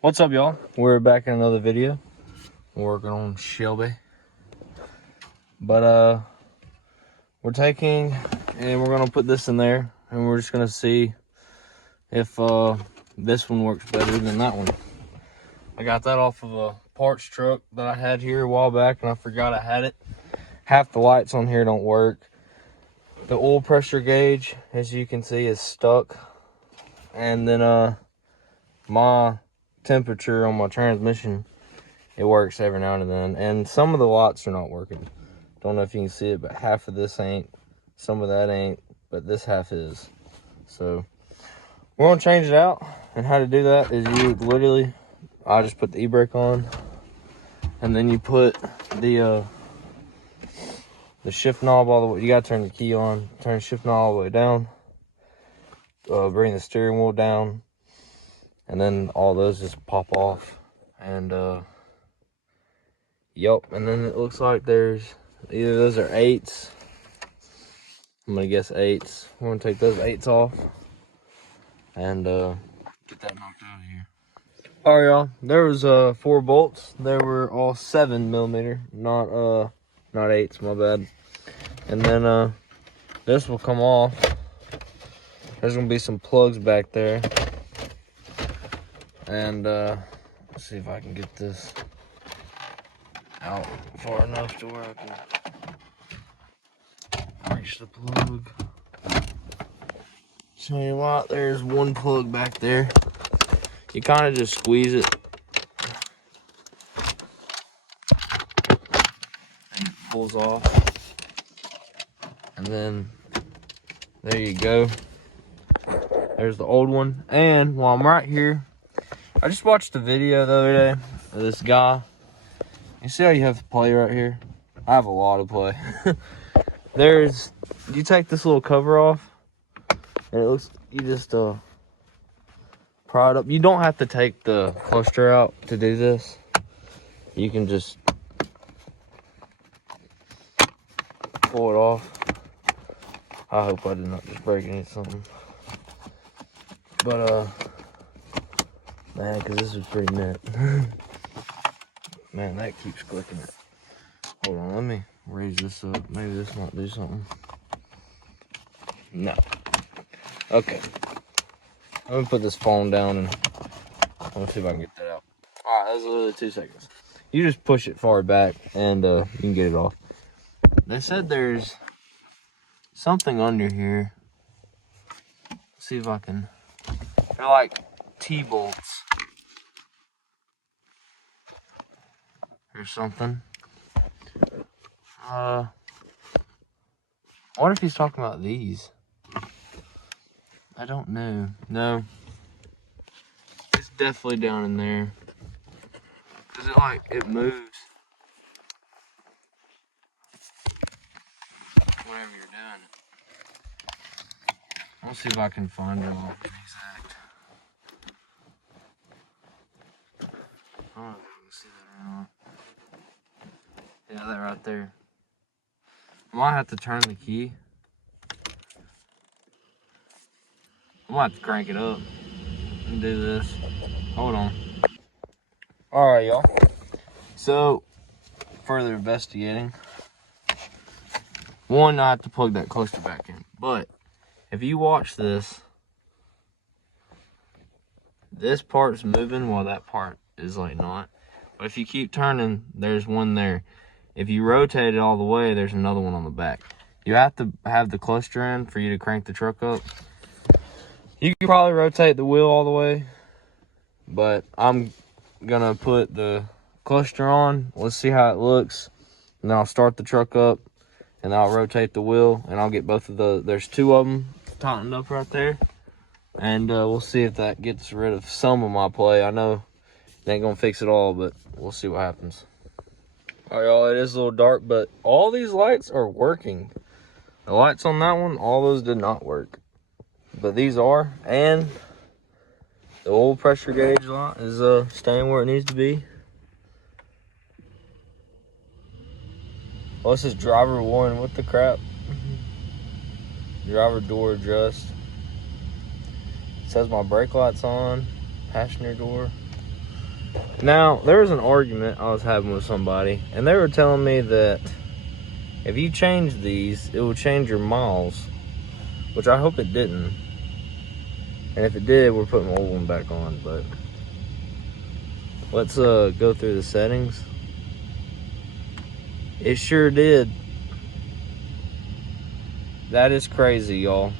What's up, y'all? We're back in another video. We're working on Shelby. But we're taking and we're gonna put this in there and we're just gonna see if this one works better than that one. I got that off of a parts truck that I had here a while back and I forgot I had it. Half the lights on here don't work. The oil pressure gauge, as you can see, is stuck. And then my temperature on my transmission, it works every now and then, and some of the lights are not working. Don't know if you can see it, but half of this ain't, some of that ain't, but this half is. So we're gonna change it out, and how to do that is you literally, I just put the e-brake on, and then you put the shift knob all the way. You gotta turn the key on, turn the shift knob all the way down, bring the steering wheel down, and then all those just pop off. And yep, and then it looks like there's either those are 8s. I'm gonna guess 8s. We're gonna take those 8s off and get that knocked out of here. All right, y'all. There was 4 bolts. They were all 7mm, not 8s. My bad. And then this will come off. There's gonna be some plugs back there. And let's see if I can get this out far enough to where I can reach the plug. Tell you what, there's one plug back there. You kind of just squeeze it and it pulls off. And then there you go. There's the old one. And while I'm right here, I just watched a video the other day of this guy. You see how you have to play right here? I have a lot of play. You take this little cover off, and it looks, you just pry it up. You don't have to take the cluster out to do this. You can just pull it off. I hope I did not just break something. But man, because this is pretty mint. Man, that keeps clicking it. Hold on, let me raise this up. Maybe this might do something. No. Okay. I'm gonna put this phone down and let me see if I can get that out. All right, that's literally 2 seconds. You just push it far back and you can get it off. They said there's something under here. Let's see if I can. They're like T-bolts or something. What if he's talking about these? I don't know. No. It's definitely down in there. Cause it moves whenever you're doing it. I'll see if I can find it all exact. I don't know if you can see that or not. Yeah, that right there. I might have to turn the key. I might have to crank it up and do this. Hold on. Alright, y'all. So, further investigating. One, I have to plug that cluster back in. But, if you watch this, this part's moving while that part is like not. But if you keep turning, there's one there. If you rotate it all the way, there's another one on the back. You have to have the cluster in for you to crank the truck up. You can probably rotate the wheel all the way, but I'm gonna put the cluster on. Let's see how it looks. And then I'll start the truck up and I'll rotate the wheel and I'll get both of there's 2 of them tightened up right there. And we'll see if that gets rid of some of my play. I know it ain't gonna fix it all, but we'll see what happens. All right, y'all, it is a little dark, but all these lights are working. The lights on that one, all those did not work. But these are, and the oil pressure gauge light is staying where it needs to be. Oh, this is driver 1. What the crap? Driver door adjust. It says my brake light's on. Passenger door. Now, there was an argument I was having with somebody, and they were telling me that if you change these, it will change your miles, which I hope it didn't. And if it did, we're putting the old one back on. But let's go through the settings. It sure did. That is crazy, y'all.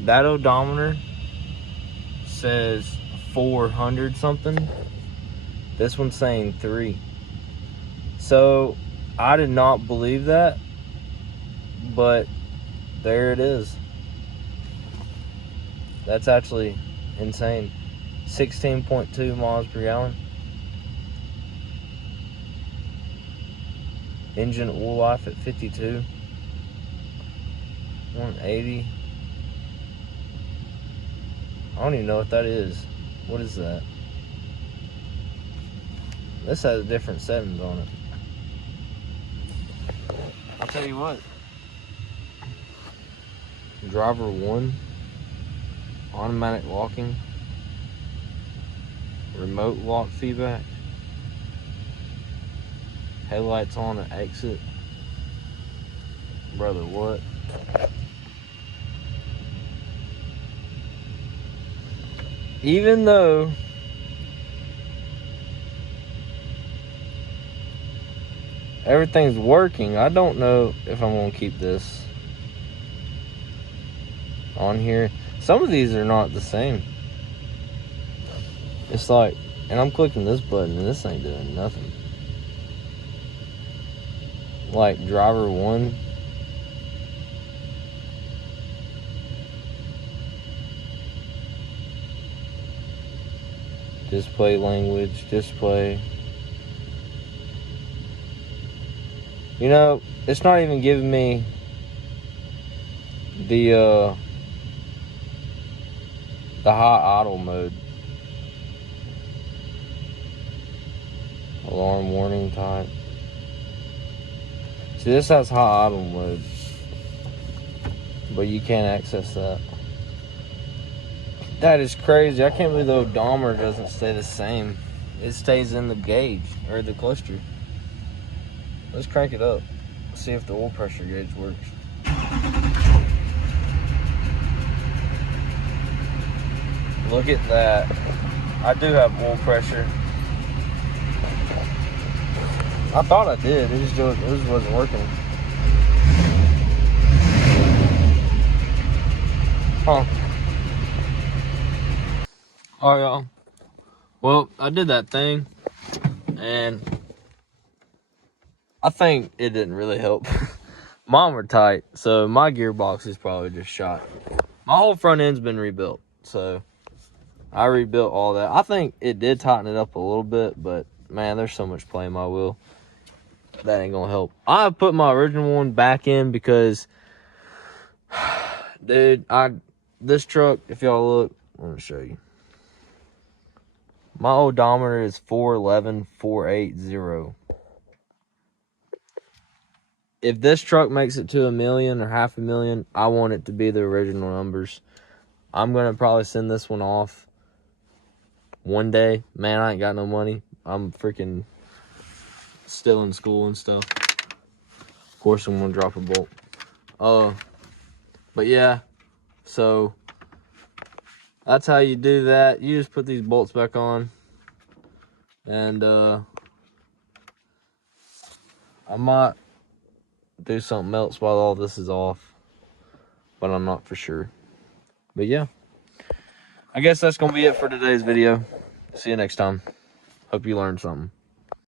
That odometer says 400 something. This one's saying 3. So I did not believe that, but there it is. That's actually insane. 16.2 miles per gallon. Engine oil life at 52. 180. I don't even know what that is. What is that? This has different settings on it. I'll tell you what. Driver 1. Automatic locking. Remote lock feedback. Headlights on at exit. Brother, what? Even though everything's working, I don't know if I'm gonna keep this on here. Some of these are not the same. It's like, and I'm clicking this button and this ain't doing nothing. Like driver 1. Display language, display. You know, it's not even giving me the high idle mode. Alarm warning type. See, this has high idle mode, but you can't access that. That is crazy. I can't believe the odometer doesn't stay the same. It stays in the gauge, or the cluster. Let's crank it up. See if the oil pressure gauge works. Look at that. I do have oil pressure. I thought I did. It just wasn't working. Huh. Alright, y'all. Well, I did that thing, and I think it didn't really help. Mine were tight, so my gearbox is probably just shot. My whole front end's been rebuilt, so I rebuilt all that. I think it did tighten it up a little bit, but man, there's so much play in my wheel. That ain't gonna help. I put my original one back in because, dude, this truck, if y'all look, I'm gonna show you. My odometer is 411,480. If this truck makes it to 1 million or 500,000, I want it to be the original numbers. I'm gonna probably send this one off one day. Man, I ain't got no money. I'm freaking still in school and stuff. Of course, I'm gonna drop a bolt. But yeah, so that's how you do that. You just put these bolts back on, and I might do something else while all this is off, but I'm not for sure. But yeah, I guess that's gonna be it for today's video. See you next time. Hope you learned something.